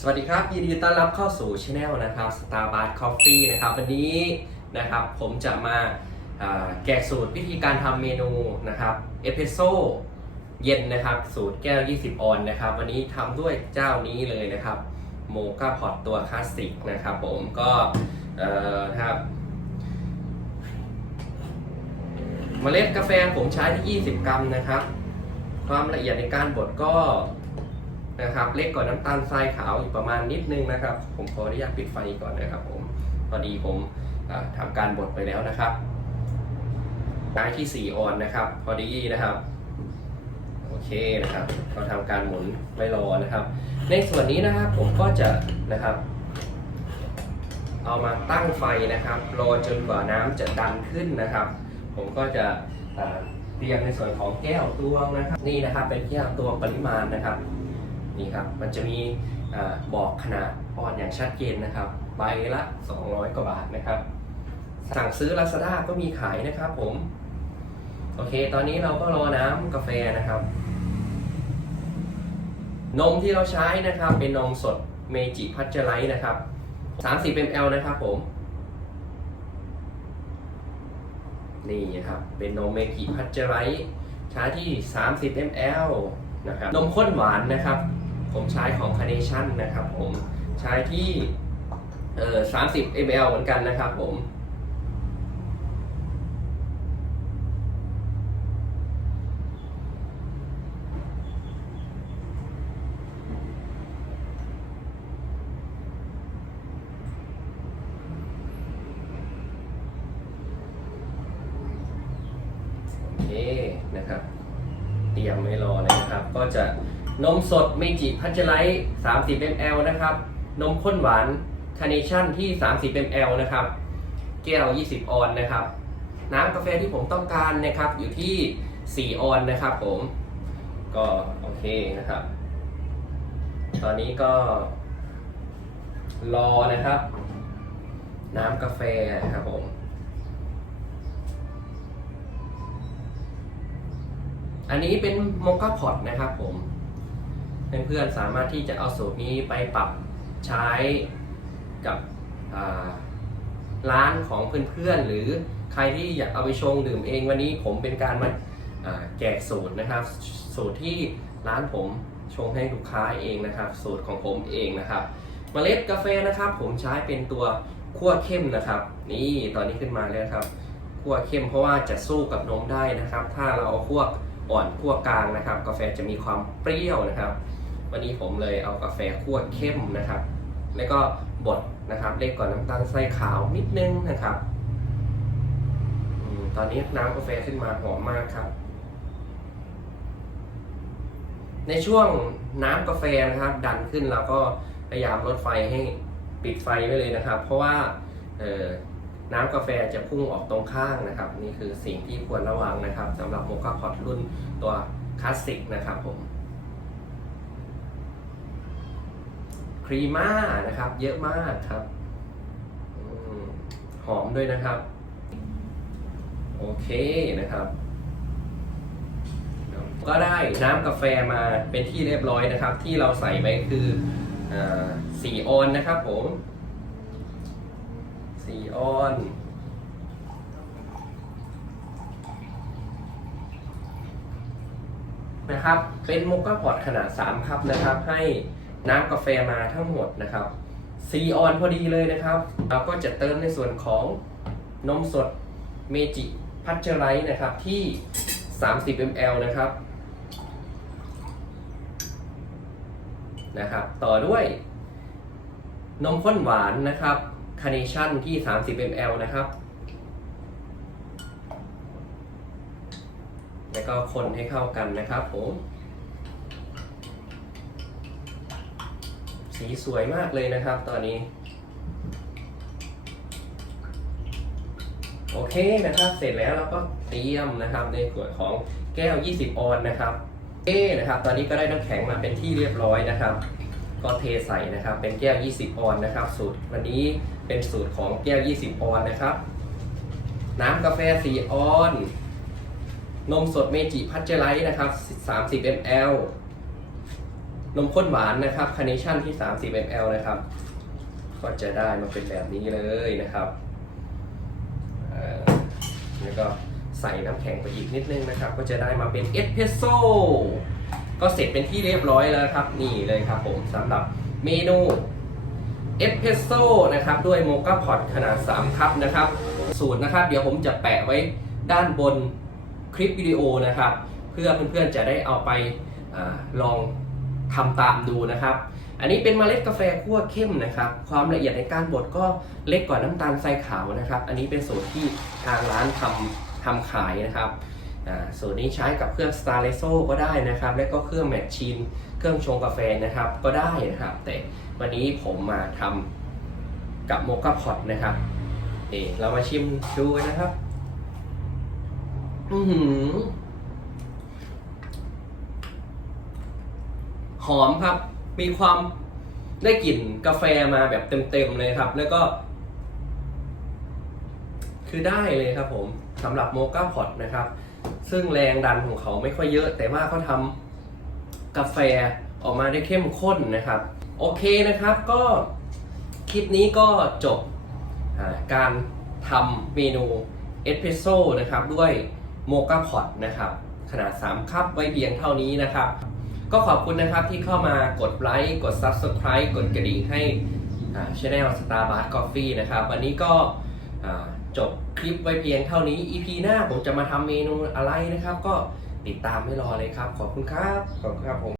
สวัสดีครับ ยินดีต้อนรับเข้าสู่ช anel นะครับ Starbucks Coffee นะครับ วันนี้นะครับผมจะมาแกะสูตรวิธีการทำเมนูนะครับเอสเ s รสโซเย็นนะครับ สูตรแก้ว 20 ออนนะครับ วันนี้ทำด้วยเจ้านี้เลยนะครับโมกาพอตตัวคลาสสิกนะครับ ผมก็นะครับเมล็ดกาแฟผมใช้ที่ 20 กรัมนะครับ ความละเอียดในการบดก็ นะครับ เล็กกว่าน้ำตาลทรายขาวอยู่ประมาณนิดนึงนะครับ ผมขออนุญาตปิดไฟก่อนนะครับผมพอดีผมอ่าทำการบดไปแล้วนะครับใช้ที่ 4 ออนนะครับ พอดีนะครับโอเคนะครับเราทำการหมุนไม่รอนะครับ ในส่วนนี้นะครับผมก็จะนะครับ เอามาตั้งไฟนะครับรอจนกว่าน้ำจะดันขึ้นนะครับ ผมก็จะเตรียมในส่วนของแก้วตวงนะครับ นี่นะครับเป็นแก้วตวงปริมาณนะครับ นี่ครับมันจะมีอบอกขนาดออนอย่างชัดเจนนะครับใบละ 200 กว่าบาทนะครับ สั่งซื้อ Lazada ก็มีขายนะครับผม โอเค ตอนนี้เราก็รอน้ำกาแฟนะครับ นมที่เราใช้นะครับ เป็นนมสดเมจิพัชเจอไลท์นะครับ 30 ml นะครับผม นี่นะครับ เป็นนมเมจิพัชเจอร์ไลท์ใช้ที่ 30 ml นะครับ นมข้นหวานนะครับ ผมใช้ของคา r น a t i o n นะครับผมใช้ที่เอ่อ30 ml เหมือนกันนะครับผมโอเคนะครับ เตรียมไว้รอเลยนะครับ ก็จะ นมสดเมจิพัชไลท์30 ml นะครับ นมข้นหวานคาร์เนชั่นที่ 30 ml นะครับ แก้ว 20 ออนนะครับ น้ำกาแฟที่ผมต้องการนะครับอยู่ที่ 4 ออนนะครับผม ก็โอเคนะครับ ตอนนี้ก็ รอนะครับ น้ำกาแฟนะครับผมอันนี้เป็นโมก a พอตนะครับผม เพื่อนๆสามารถที่จะเอาสูตรนี้ไปปรับใช้กับร้านของเพื่อนๆ หรือใครที่อยากเอาไปชงดื่มเองวันนี้ผมเป็นการมาแจกสูตรนะครับ สูตรที่ร้านผมชงให้ลูกค้าเองนะครับ สูตรของผมเองนะครับเมล็ดกาแฟนะครับ ผมใช้เป็นตัวคั่วเข้มนะครับ นี่ตอนนี้ขึ้นมาแล้วครับคั่วเข้มเพราะว่าจะสู้กับนมได้นะครับ ถ้าเราเอาคั่ว อ่อนคั่วกลางนะครับ กาแฟจะมีความเปรี้ยวนะครับ วันนี้ผมเลยเอากาแฟคั่วเข้มนะครับ แล้วก็บดนะครับเล็กกว่าน้ำตาลทรายขาวนิดนึงนะครับอตอนนี้น้ำกาแฟขึ้นมาหอมมากครับ ในช่วงน้ำกาแฟนะครับ ดันขึ้นเราก็พยายามลดไฟให้ปิดไฟไว้เลยนะครับ เพราะว่า น้ำกาแฟจะพุ่งออกตรงข้างนะครับ นี่คือสิ่งที่ควรระวังนะครับสำหรับโมกาพอตรุ่นตัวคลาสสิกนะครับผมครีม่านะครับ เยอะมากครับอหอมด้วยนะครับ โอเคนะครับ ก็ได้น้ำกาแฟมาเป็นที่เรียบร้อยนะครับ ที่เราใส่ไปคืออสีออนนะครับผม สี่ออนนะครับ เป็นมกกาพอตขนาด 3 ครับนะครับ ให้น้ำกาแฟมาทั้งหมดนะครับ4ออนพอดีเลยนะครับ เราก็จะเติมในส่วนของนมสดเมจิพัชเจอร์ไลท์นะครับที่ 30 ml นะครับนะครับ ต่อด้วยนมข้นหวานนะครับ คาร์เนชั่นที่ 30 ml นะครับ แล้วก็คนให้เข้ากันนะครับผมสีสวยมากเลยนะครับตอนนี้ โอเคนะครับเสร็จแล้วเราก็เตรียมนะครับในส่วนของแก้ว 20 ออนนะครับโอเคนะครับ ตอนนี้ก็ได้น้ำแข็งมาเป็นที่เรียบร้อยนะครับ ก็เทใส่นะครับ เป็นแก้ว 20 ออนนะครับ สูตรวันนี้เป็นสูตรของแก้ว 20 ออนนะครับ น้ำกาแฟ 4 ออน นมสดเมจิพัชเจอร์ไลท์นะครับ 30 ml นมข้นหวานนะครับคาร์เนชั่นที่ 30 ml นะครับ ก็จะได้มาเป็นแบบนี้เลยนะครับแล้วก็ใส่น้ำแข็งไปอีกนิดนึงนะครับ ก็จะได้มาเป็นเอสเพรสโซ่ ก็เสร็จเป็นที่เรียบร้อยแล้วครับ นี่เลยครับผมสำหรับเมนูเอสเพรสโซ่นะครับด้วยโมกาพอตขนาด 3 คัพนะครับ สูตรนะครับ เดี๋ยวผมจะแปะไว้ด้านบนคลิปวิดีโอนะครับ เพื่อเพื่อนๆจะได้เอาไปอลองทำตามดูนะครับ อันนี้เป็นเมล็ดกาแฟคั่วเข้มนะครับ ความละเอียดในการบดก็เล็กกว่าน้ำตาลทรายขาวนะครับ อันนี้เป็นสูตรที่ทางร้านทำทำขายนะครับ สูตรนี้ใช้กับเครื่องสตาร์เลโซก็ได้นะครับ และก็เครื่องแมชชีน เครื่องชงกาแฟนะครับ ก็ได้นะครับ แต่วันนี้ผมมาทำกับโมกาพอตนะครับเอะเรามาชิมดูกันนะครับ อือหือ หอมครับ มีความได้กลิ่นกาแฟมาแบบเต็มๆเลยครับ แล้วก็ คือได้เลยครับผมสำหรับโมกาพอตนะครับ ซึ่งแรงดันของเขาไม่ค่อยเยอะ แต่ว่าเขาทำกาแฟออกมาได้เข้มข้นนะครับ โอเคนะครับก็คลิปนี้ก็จบการทำเมนูเอสเพรสโซ่นะครับด้วยโมกาพอตนะครับขนาด 3 คัพไว้เพียงเท่านี้นะครับ ก็ขอบคุณนะครับที่เข้ามากดไลค์กด Subscribe กดกระดิ่งให้ช anel Starbucks Coffee นะครับ วันนี้ก็ จบคลิปไว้เพียงเท่านี้ EP หน้าผมจะมาทำเมนูอะไรนะครับ ก็ติดตามไม่รอเลยครับ ขอบคุณครับ ขอบคุณครับผม